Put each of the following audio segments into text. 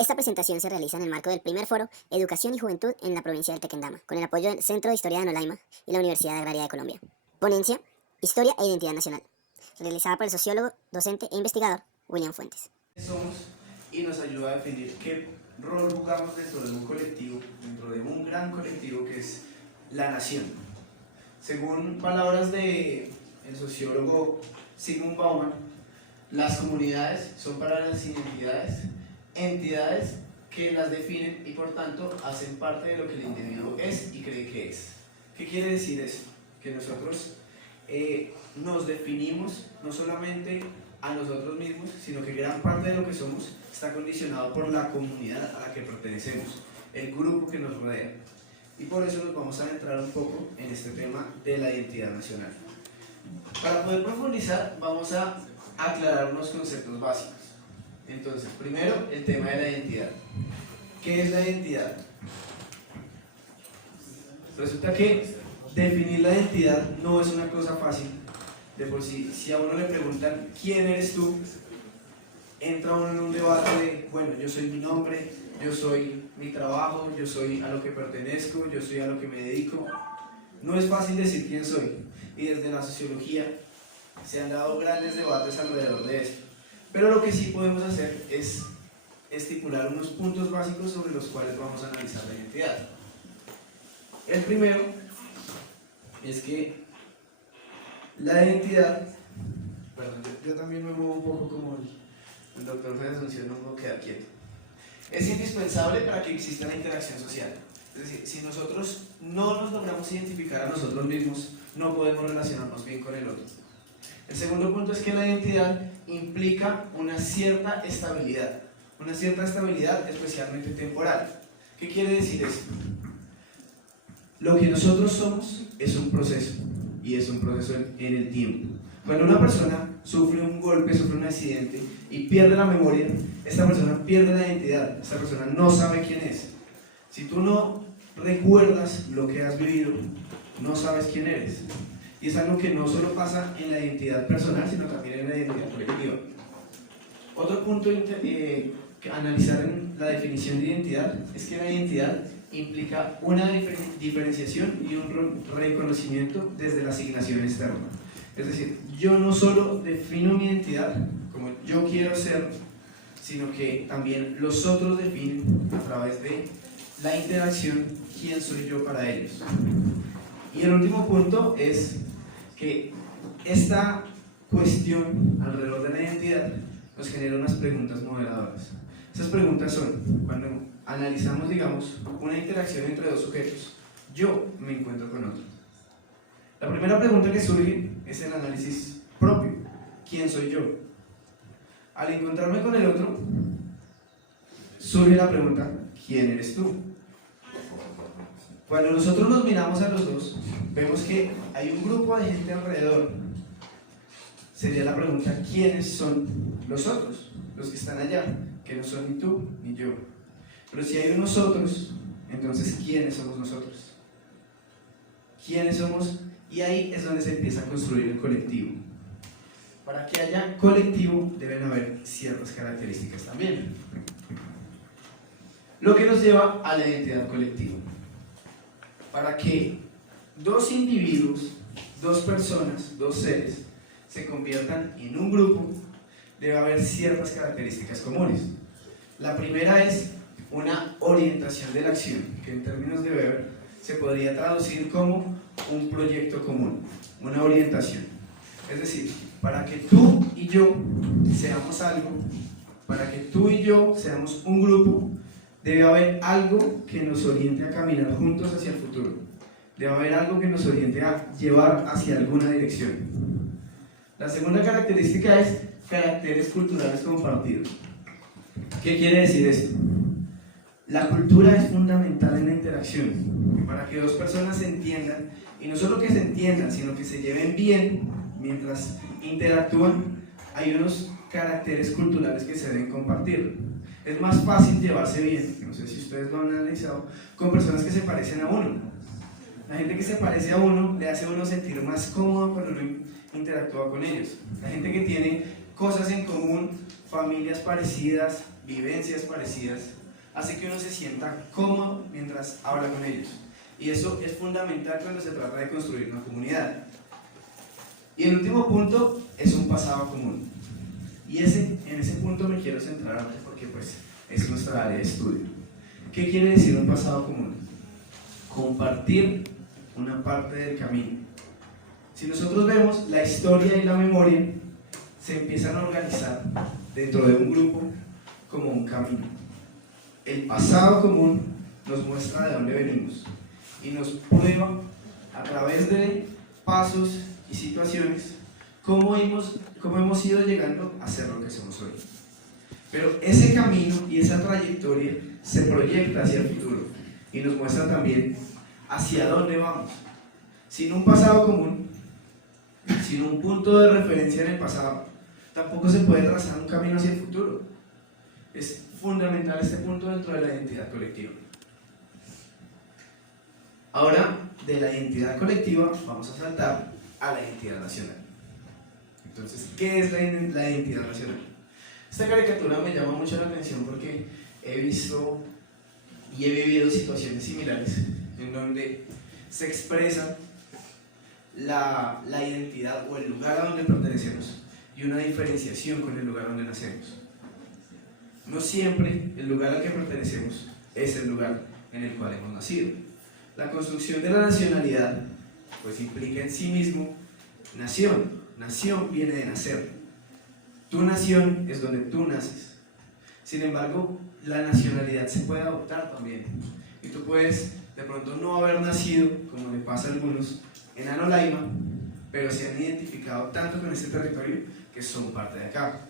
Esta presentación se realiza en el marco del primer foro Educación y Juventud en la provincia del Tequendama, con el apoyo del Centro de Historia de Anolaima y la Universidad Agraria de Colombia. Ponencia, Historia e Identidad Nacional, realizada por el sociólogo, docente e investigador William Fuentes. Somos y nos ayuda a definir qué rol jugamos dentro de un colectivo, dentro de un gran colectivo que es la nación. Según palabras del sociólogo Zygmunt Bauman, las comunidades son para las identidades entidades que las definen y por tanto hacen parte de lo que el individuo es y cree que es. ¿Qué quiere decir eso? Que nosotros nos definimos no solamente a nosotros mismos, sino que gran parte de lo que somos está condicionado por la comunidad a la que pertenecemos, el grupo que nos rodea. Y por eso nos vamos a adentrar un poco en este tema de la identidad nacional. Para poder profundizar, vamos a aclarar unos conceptos básicos. Entonces, primero, el tema de la identidad. ¿Qué es la identidad? Resulta que definir la identidad no es una cosa fácil. De por sí, si a uno le preguntan ¿quién eres tú?, entra uno en un debate de, bueno, yo soy mi nombre, yo soy mi trabajo, yo soy a lo que pertenezco, yo soy a lo que me dedico. No es fácil decir quién soy, y desde la sociología se han dado grandes debates alrededor de esto. Pero lo que sí podemos hacer es estipular unos puntos básicos sobre los cuales vamos a analizar la identidad. El primero es que la identidad, perdón, yo también me muevo un poco como el doctor Fede Asunción, no puedo quedar quieto. Es indispensable para que exista la interacción social. Es decir, si nosotros no nos logramos identificar a nosotros mismos, no podemos relacionarnos bien con el otro. El segundo punto es que la identidad implica una cierta estabilidad especialmente temporal. ¿Qué quiere decir eso? Lo que nosotros somos es un proceso, y es un proceso en el tiempo. Cuando una persona sufre un golpe, sufre un accidente y pierde la memoria, esta persona pierde la identidad, esta persona no sabe quién es. Si tú no recuerdas lo que has vivido, no sabes quién eres. Y es algo que no solo pasa en la identidad personal, sino también en la identidad colectiva. Otro punto que analizar en la definición de identidad es que la identidad implica una diferenciación y un reconocimiento desde la asignación externa. Es decir, yo no solo defino mi identidad como yo quiero ser, sino que también los otros definen a través de la interacción quién soy yo para ellos. Y el último punto es que esta cuestión alrededor de la identidad nos genera unas preguntas moderadoras. Esas preguntas son, cuando analizamos, digamos, una interacción entre dos sujetos, yo me encuentro con otro. La primera pregunta que surge es el análisis propio. ¿Quién soy yo? Al encontrarme con el otro, surge la pregunta, ¿quién eres tú? Cuando nosotros nos miramos a los dos, vemos que hay un grupo de gente alrededor. Sería la pregunta, ¿quiénes son los otros? Los que están allá, que no son ni tú ni yo. Pero si hay unos otros, entonces ¿quiénes somos nosotros? ¿Quiénes somos? Y ahí es donde se empieza a construir el colectivo. Para que haya colectivo deben haber ciertas características también. Lo que nos lleva a la identidad colectiva. Para que dos individuos, dos personas, dos seres se conviertan en un grupo, debe haber ciertas características comunes. La primera es una orientación de la acción, que en términos de Weber se podría traducir como un proyecto común, una orientación. Es decir, para que tú y yo seamos algo, para que tú y yo seamos un grupo, debe haber algo que nos oriente a caminar juntos hacia el futuro. Debe haber algo que nos oriente a llevar hacia alguna dirección. La segunda característica es caracteres culturales compartidos. ¿Qué quiere decir esto? La cultura es fundamental en la interacción, para que dos personas se entiendan, y no solo que se entiendan, sino que se lleven bien mientras interactúan. Hay unos caracteres culturales que se deben compartir. Es más fácil llevarse bien, no sé si ustedes lo han analizado, con personas que se parecen a uno. La gente que se parece a uno le hace a uno sentir más cómodo cuando uno interactúa con ellos. La gente que tiene cosas en común, familias parecidas, vivencias parecidas, hace que uno se sienta cómodo mientras habla con ellos. Y eso es fundamental cuando se trata de construir una comunidad. Y el último punto es un pasado común. Y en ese punto me quiero centrar ahora porque pues, es nuestra área de estudio. ¿Qué quiere decir un pasado común? Compartir una parte del camino. Si nosotros vemos la historia y la memoria, se empiezan a organizar dentro de un grupo como un camino. El pasado común nos muestra de dónde venimos y nos prueba a través de pasos y situaciones cómo hemos ido llegando a ser lo que somos hoy. Pero ese camino y esa trayectoria se proyecta hacia el futuro y nos muestra también hacia dónde vamos. Sin un pasado común, sin un punto de referencia en el pasado, tampoco se puede trazar un camino hacia el futuro. Es fundamental este punto dentro de la identidad colectiva. Ahora, de la identidad colectiva vamos a saltar a la identidad nacional. Entonces, ¿qué es la identidad nacional? Esta caricatura me llama mucho la atención porque he visto y he vivido situaciones similares en donde se expresa la identidad o el lugar a donde pertenecemos y una diferenciación con el lugar donde nacemos. No siempre el lugar al que pertenecemos es el lugar en el cual hemos nacido. La construcción de la nacionalidad pues implica en sí mismo nación. Nación viene de nacer. Tu nación es donde tú naces. Sin embargo, la nacionalidad se puede adoptar también. Y tú puedes de pronto no haber nacido, como le pasa a algunos, en Anolaima, pero se han identificado tanto con este territorio que son parte de acá.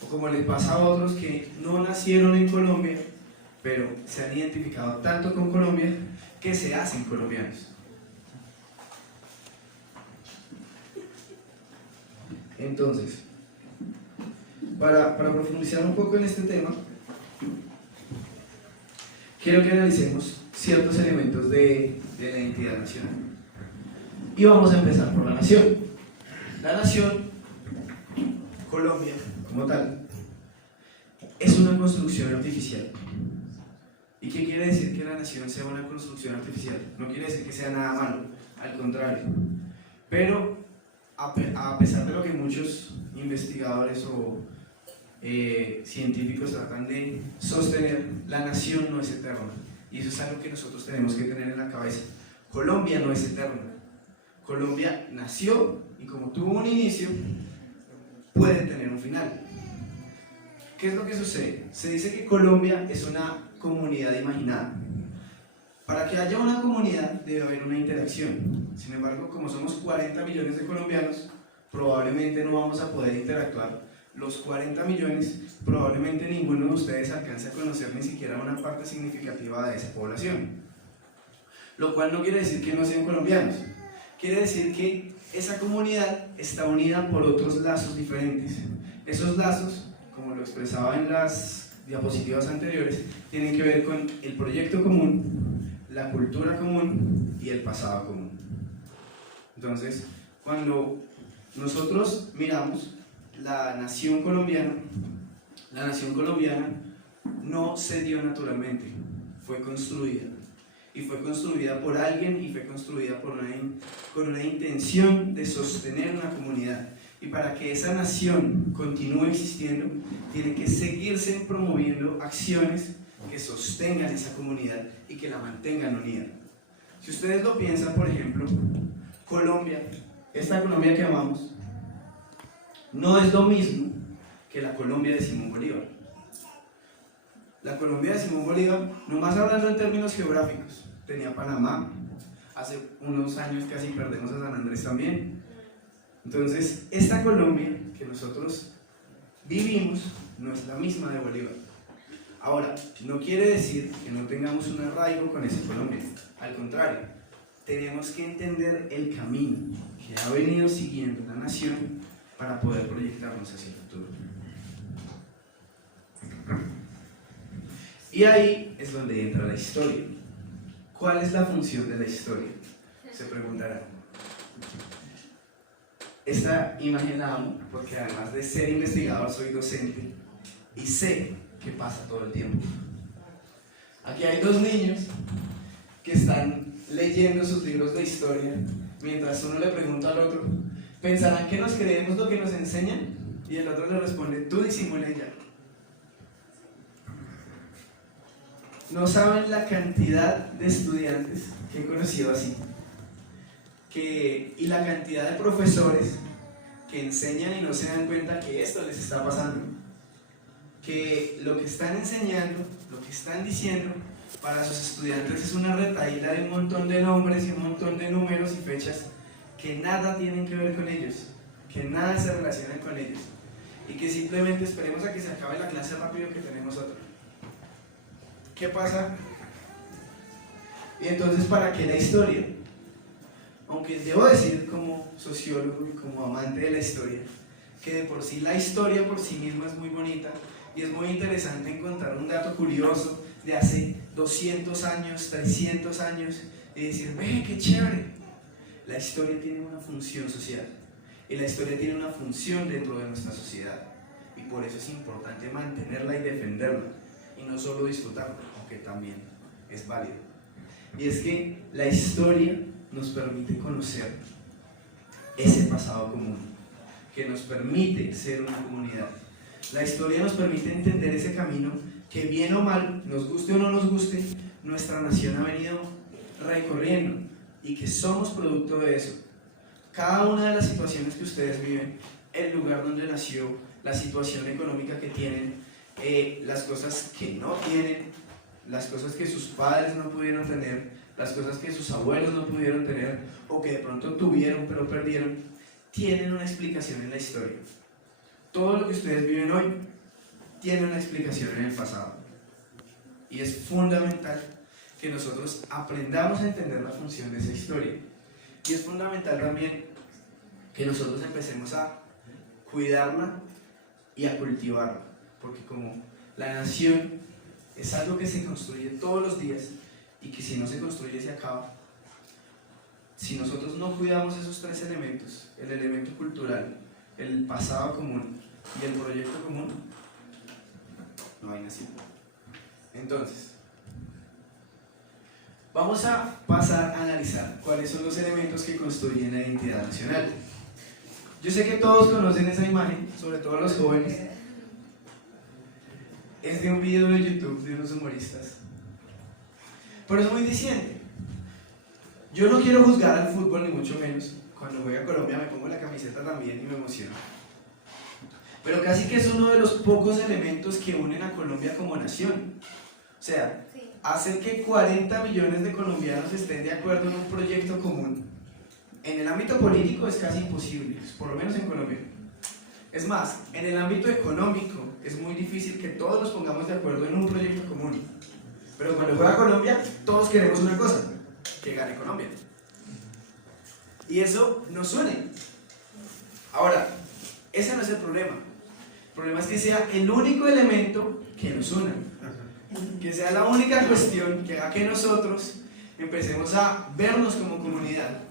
O como les pasa a otros que no nacieron en Colombia, pero se han identificado tanto con Colombia que se hacen colombianos. Entonces, para profundizar un poco en este tema, quiero que analicemos ciertos elementos de la identidad nacional. Y vamos a empezar por la nación. La nación, Colombia, como tal, es una construcción artificial. ¿Y qué quiere decir que la nación sea una construcción artificial? No quiere decir que sea nada malo, al contrario. Pero a pesar de lo que muchos investigadores o científicos tratan de sostener, la nación no es eterna. Y eso es algo que nosotros tenemos que tener en la cabeza. Colombia no es eterna. Colombia nació y como tuvo un inicio, puede tener un final. ¿Qué es lo que sucede? Se dice que Colombia es una comunidad imaginada. Para que haya una comunidad debe haber una interacción. Sin embargo, como somos 40 millones de colombianos, probablemente no vamos a poder interactuar. Los 40 millones, probablemente ninguno de ustedes alcance a conocer ni siquiera una parte significativa de esa población. Lo cual no quiere decir que no sean colombianos. Quiere decir que esa comunidad está unida por otros lazos diferentes. Esos lazos, como lo expresaba en las diapositivas anteriores, tienen que ver con el proyecto común, la cultura común y el pasado común. Entonces, cuando nosotros miramos la nación colombiana no se dio naturalmente, fue construida. Y fue construida por alguien y fue construida con una intención de sostener una comunidad. Y para que esa nación continúe existiendo, tiene que seguirse promoviendo acciones que sostengan esa comunidad y que la mantengan unida. Si ustedes lo piensan, por ejemplo, Colombia, esta Colombia que amamos, no es lo mismo que la Colombia de Simón Bolívar. La Colombia de Simón Bolívar, nomás hablando en términos geográficos, tenía Panamá, hace unos años casi perdemos a San Andrés también. Entonces, esta Colombia que nosotros vivimos no es la misma de Bolívar. Ahora, no quiere decir que no tengamos un arraigo con esa Colombia, al contrario, tenemos que entender el camino que ha venido siguiendo la nación para poder proyectarnos hacia el futuro. Y ahí es donde entra la historia. ¿Cuál es la función de la historia? Se preguntarán. Esta imagen la amo porque además de ser investigador soy docente y sé que pasa todo el tiempo. Aquí hay dos niños que están leyendo sus libros de historia mientras uno le pregunta al otro, ¿pensarán que nos creemos lo que nos enseñan? Y el otro le responde, tú disimula ya. No saben la cantidad de estudiantes que he conocido así, y la cantidad de profesores que enseñan y no se dan cuenta que esto les está pasando, que lo que están enseñando, lo que están diciendo para sus estudiantes es una retahíla de un montón de nombres y un montón de números y fechas que nada tienen que ver con ellos, que nada se relacionan con ellos, y que simplemente esperemos a que se acabe la clase rápido que tenemos otra. ¿Qué pasa? Y entonces, ¿para qué la historia? Aunque debo decir como sociólogo y como amante de la historia, que de por sí la historia por sí misma es muy bonita y es muy interesante encontrar un dato curioso de hace 200 años, 300 años y decir, ¡ve, qué chévere! La historia tiene una función social y la historia tiene una función dentro de nuestra sociedad y por eso es importante mantenerla y defenderla y no solo disfrutarla, aunque también es válido. Y es que la historia nos permite conocer ese pasado común, que nos permite ser una comunidad. La historia nos permite entender ese camino que, bien o mal, nos guste o no nos guste, nuestra nación ha venido recorriendo y que somos producto de eso. Cada una de las situaciones que ustedes viven, el lugar donde nació, la situación económica que tienen, las cosas que no tienen, las cosas que sus padres no pudieron tener, las cosas que sus abuelos no pudieron tener o que de pronto tuvieron pero perdieron, tienen una explicación en la historia. Todo lo que ustedes viven hoy tiene una explicación en el pasado. Y es fundamental que nosotros aprendamos a entender la función de esa historia. Y es fundamental también que nosotros empecemos a cuidarla y a cultivarla. Porque como la nación es algo que se construye todos los días y que si no se construye se acaba, si nosotros no cuidamos esos tres elementos, el elemento cultural, el pasado común y el proyecto común, no hay nación. Entonces, vamos a pasar a analizar cuáles son los elementos que construyen la identidad nacional. Yo sé que todos conocen esa imagen, sobre todo los jóvenes. Es de un video de YouTube de unos humoristas, pero es muy diciente. Yo no quiero juzgar al fútbol ni mucho menos. Cuando juega Colombia me pongo la camiseta también y me emociono, pero casi que es uno de los pocos elementos que unen a Colombia como nación. O sea, hacer que 40 millones de colombianos estén de acuerdo en un proyecto común en el ámbito político es casi imposible, por lo menos en Colombia. Es más, en el ámbito económico es muy difícil que todos nos pongamos de acuerdo en un proyecto común. Pero cuando juega Colombia, todos queremos una cosa, que gane Colombia. Y eso nos une. Ahora, ese no es el problema. El problema es que sea el único elemento que nos una. Que sea la única cuestión que haga que nosotros empecemos a vernos como comunidad.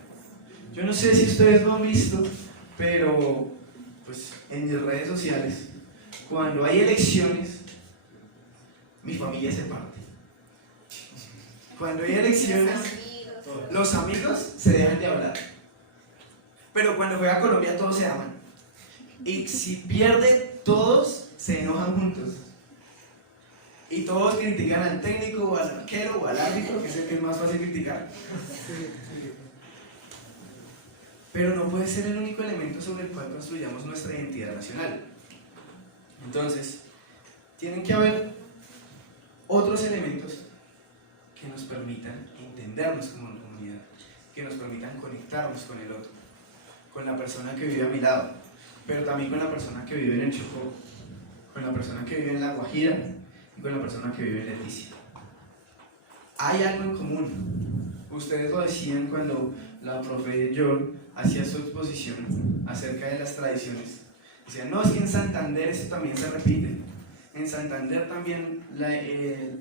Yo no sé si ustedes lo han visto, pero pues en mis redes sociales, cuando hay elecciones, mi familia se parte. Cuando hay elecciones, los amigos se dejan de hablar. Pero cuando juega Colombia todos se aman. Y si pierde, todos se enojan juntos. Y todos critican al técnico, o al arquero, o al árbitro, que es el que es más fácil criticar. Pero no puede ser el único elemento sobre el cual construyamos nuestra identidad nacional. Entonces, tienen que haber otros elementos que nos permitan entendernos como una comunidad, que nos permitan conectarnos con el otro, con la persona que vive a mi lado, pero también con la persona que vive en el Chocó, con la persona que vive en La Guajira y con la persona que vive en Leticia. Hay algo en común. Ustedes lo decían cuando la profe John hacía su exposición acerca de las tradiciones. Decían, no, es que en Santander eso también se repite. En Santander también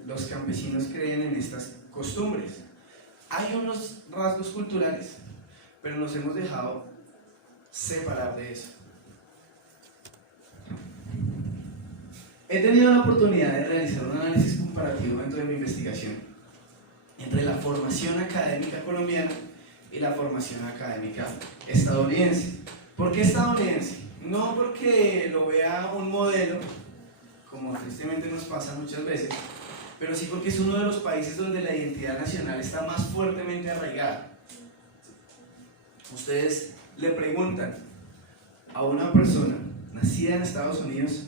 los campesinos creen en estas costumbres. Hay unos rasgos culturales, pero nos hemos dejado separar de eso. He tenido la oportunidad de realizar un análisis comparativo dentro de mi investigación entre la formación académica colombiana y la formación académica estadounidense. ¿Por qué estadounidense? No porque lo vea un modelo, como tristemente nos pasa muchas veces, pero sí porque es uno de los países donde la identidad nacional está más fuertemente arraigada. Ustedes le preguntan a una persona nacida en Estados Unidos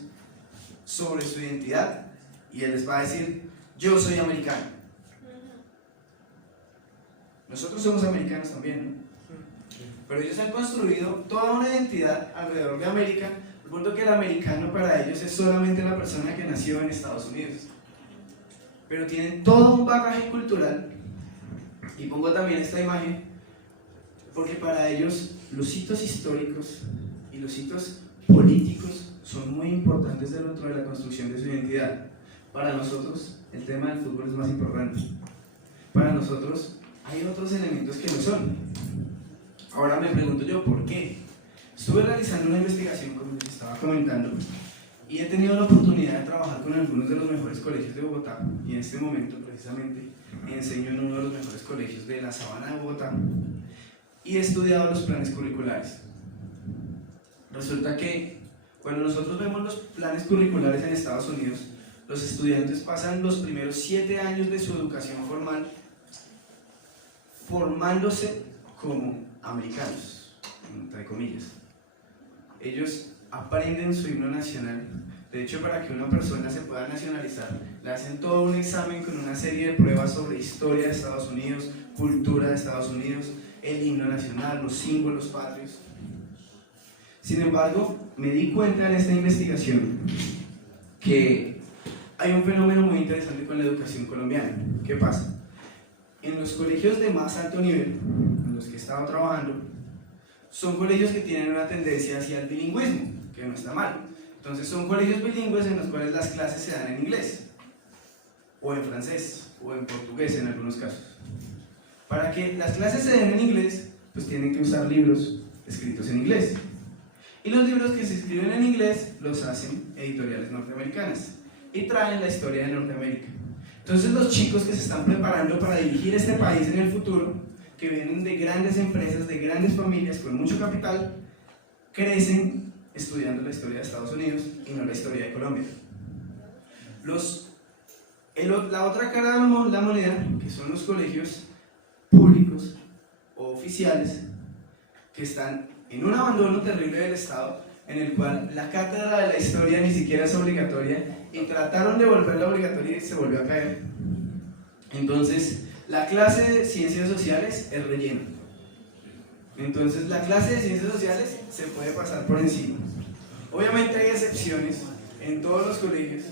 sobre su identidad y él les va a decir: yo soy americano. Nosotros somos americanos también, ¿no? Pero ellos han construido toda una identidad alrededor de América, al punto que el americano para ellos es solamente la persona que nació en Estados Unidos. Pero tienen todo un bagaje cultural, y pongo también esta imagen porque para ellos los hitos históricos y los hitos políticos son muy importantes dentro de la construcción de su identidad. Para nosotros el tema del fútbol es más importante. Para nosotros hay otros elementos que lo son. Ahora me pregunto yo, ¿por qué? Estuve realizando una investigación, como les estaba comentando, y he tenido la oportunidad de trabajar con algunos de los mejores colegios de Bogotá, y en este momento precisamente enseño en uno de los mejores colegios de la Sabana de Bogotá, y he estudiado los planes curriculares. Resulta que cuando nosotros vemos los planes curriculares en Estados Unidos, los estudiantes pasan los primeros 7 años de su educación formal formándose como americanos, entre comillas. Ellos aprenden su himno nacional. De hecho, para que una persona se pueda nacionalizar, le hacen todo un examen con una serie de pruebas sobre historia de Estados Unidos, cultura de Estados Unidos, el himno nacional, los símbolos patrios. Sin embargo, me di cuenta en esta investigación que hay un fenómeno muy interesante con la educación colombiana. ¿Qué pasa? En los colegios de más alto nivel, en los que he estado trabajando, son colegios que tienen una tendencia hacia el bilingüismo, que no está mal. Entonces son colegios bilingües en los cuales las clases se dan en inglés, o en francés, o en portugués en algunos casos. Para que las clases se den en inglés, pues tienen que usar libros escritos en inglés. Y los libros que se escriben en inglés los hacen editoriales norteamericanas y traen la historia de Norteamérica. Entonces los chicos que se están preparando para dirigir este país en el futuro, que vienen de grandes empresas, de grandes familias con mucho capital, crecen estudiando la historia de Estados Unidos y no la historia de Colombia. La otra cara de la moneda, que son los colegios públicos o oficiales, que están en un abandono terrible del Estado, en el cual la cátedra de la historia ni siquiera es obligatoria, y trataron de volverla obligatoria y se volvió a caer. Entonces, la clase de ciencias sociales es relleno. Entonces, la clase de ciencias sociales se puede pasar por encima. Obviamente hay excepciones en todos los colegios.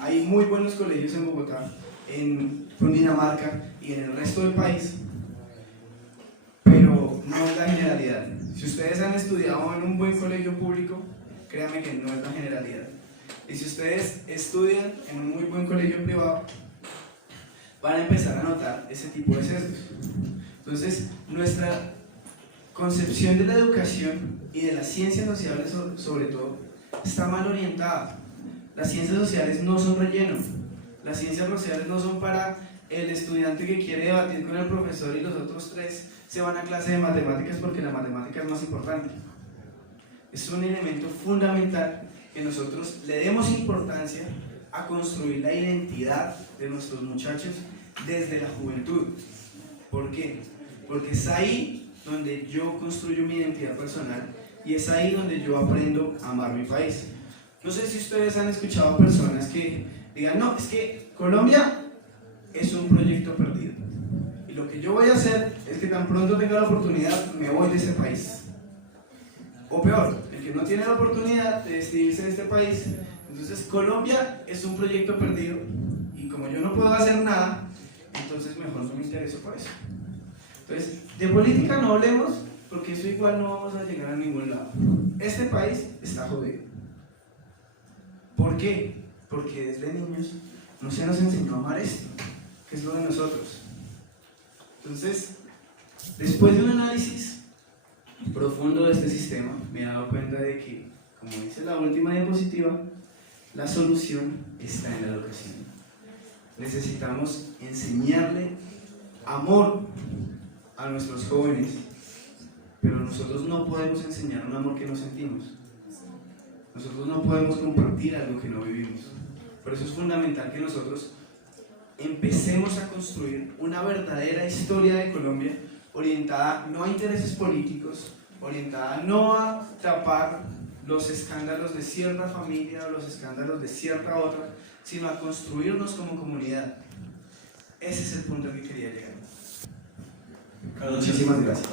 Hay muy buenos colegios en Bogotá, en Cundinamarca y en el resto del país, pero no es la generalidad. Si ustedes han estudiado en un buen colegio público, créanme que no es la generalidad. Y si ustedes estudian en un muy buen colegio privado, van a empezar a notar ese tipo de sesgos. Entonces, nuestra concepción de la educación y de las ciencias sociales, sobre todo, está mal orientada. Las ciencias sociales no son relleno. Las ciencias sociales no son para el estudiante que quiere debatir con el profesor y los otros 3 se van a clase de matemáticas porque la matemática es más importante. Es un elemento fundamental que nosotros le demos importancia a construir la identidad de nuestros muchachos desde la juventud. ¿Por qué? Porque es ahí donde yo construyo mi identidad personal y es ahí donde yo aprendo a amar mi país. No sé si ustedes han escuchado personas que digan: no, es que Colombia es un proyecto perdido y lo que yo voy a hacer es que tan pronto tenga la oportunidad me voy de este país. O peor, el que no tiene la oportunidad de decidirse de este país, entonces Colombia es un proyecto perdido y como yo no puedo hacer nada, entonces mejor no me intereso por eso. Entonces, de política no hablemos porque eso igual no vamos a llegar a ningún lado. Este país está jodido. ¿Por qué? Porque desde niños no se nos enseñó a amar esto, que es lo de nosotros. Entonces, después de un análisis profundo de este sistema, me he dado cuenta de que, como dice la última diapositiva, La solución está en la educación. Necesitamos enseñarle amor a nuestros jóvenes, pero nosotros no podemos enseñar un amor que no sentimos. Nosotros no podemos compartir algo que no vivimos. Por eso es fundamental que nosotros empecemos a construir una verdadera historia de Colombia orientada no a intereses políticos, orientada no a tapar los escándalos de cierta familia o los escándalos de cierta otra, sino a construirnos como comunidad. Ese es el punto al que quería llegar. Muchísimas gracias.